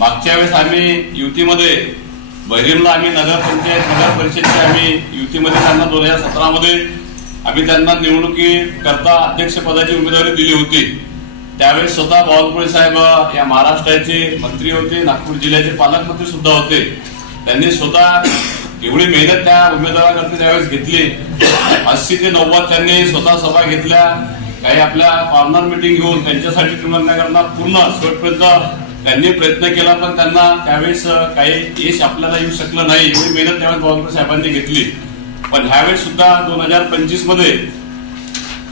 मागच्या वेळेस आम्ही युतीमध्ये बहिरीमला आम्ही नगर परिषदची आम्ही युतीमध्ये त्यांना 2017 मध्ये आम्ही त्यांना निवडणुकीकरता अध्यक्षपदाची उमेदवारी दिली होती। त्यावेळेस स्वतः बावनकुळे साहेब या महाराष्ट्राचे मंत्री होते, नागपूर जिल्ह्याचे पालकमंत्री सुद्धा होते। त्यांनी स्वतः एवढी मेहनत त्या उमेदवाराकरता त्यावेळेस घेतली। 80 ते 90 त्यांनी स्वतः सभा घेतल्या, काही आपल्या कॉर्नर मीटिंग घेऊन त्यांच्यासाठी करता पूर्ण शेवटपर्यंत त्यांनी प्रयत्न केला, पण त्यांना त्यावेळेस काही यश आपल्याला येऊ शकलं नाही। एवढी मेहनत त्यावेळेस बावनकुळे साहेबांनी घेतली। पण ह्यावेळेस सुद्धा 2025 मध्ये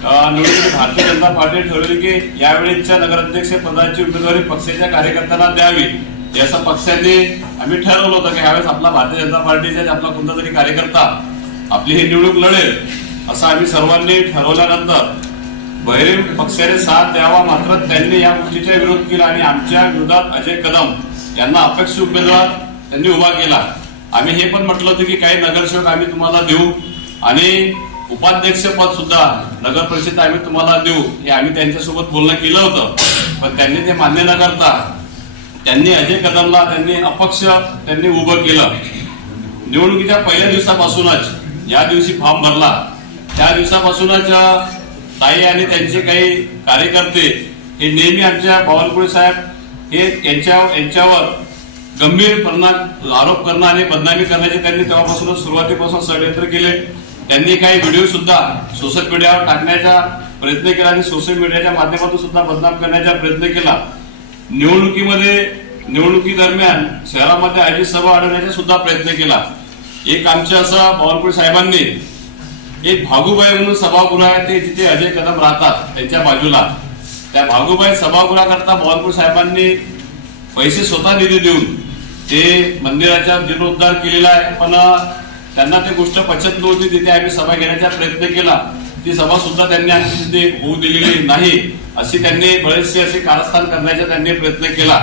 निवडणुकीत भारतीय जनता पार्टी ठरवली की यावेळेच्या नगराध्यक्ष पदाची उमेदवारी पक्षाच्या कार्यकर्त्यांना द्यावी। याचं पक्षाने आम्ही ठरवलं होतं की यावेळेस आपला भारतीय जनता पार्टीचा आपला कोणता तरी कार्यकर्ता आपली ही निवडणूक लढेल असं आम्ही सर्वांनी ठरवल्यानंतर बहिरीम पक्षाने साथ द्यावा, मात्र त्यांनी या गोष्टीचा विरोध केला आणि आमच्या विरोधात अजय कदम यांना अपक्ष उमेदवार त्यांनी उभा केला। आम्ही हे पण म्हटलं होतं की काही नगरसेवक आम्ही तुम्हाला देऊ आणि उपाध्यक्ष पद सुद्धा नगर परिषद आम्ही तुम्हाला देऊ, हे आम्ही त्यांच्यासोबत बोलणं केलं होतं। पण त्यांनी ते मान्य न करता त्यांनी अजय कदमला त्यांनी अपक्ष त्यांनी उभं केलं। निवडणुकीच्या पहिल्या दिवसापासूनच, या दिवशी फॉर्म भरला त्या दिवसापासूनच ताई आणि त्यांचे काही कार्यकर्ते हे नेहमी आमच्या बावनकुळे साहेब हे यांच्यावर गंभीर आरोप करणं आणि बदनामी करण्याचे त्यांनी तेव्हापासूनच सुरुवातीपासून षडयंत्र केले। त्यांनी काही व्हिडिओ सुद्धा सोशल मीडियावर टाकण्याचा प्रयत्न केला आणि सोशल मीडियाच्या माध्यमातून सुद्धा बदनाम करण्याचा प्रयत्न केला। निवडणुकी दरम्यान शहरामध्ये आयोजित सभा अडवण्याचा सुद्धा प्रयत्न केला। एक आमच्या असं बावनकुळे साहेबांनी एक भागुबाई म्हणून सभागृह आहे, ते जिथे अजय कदम राहतात त्यांच्या बाजूला, त्या भागुबाई सभागृहाकरता बावनकुळे साहेबांनी पैसे स्वतः निधी देऊन ते मंदिराचा जीर्णोद्धार केलेला आहे। पण त्यांना ती गोष्ट पचत नव्हती, तिथे आम्ही सभा घेण्याचा प्रयत्न केला, ती सभा सुद्धा त्यांनी आमची तिथे होऊ दिलेली नाही, अशी त्यांनी बरेचसे असे कारस्थान करण्याचा त्यांनी प्रयत्न केला।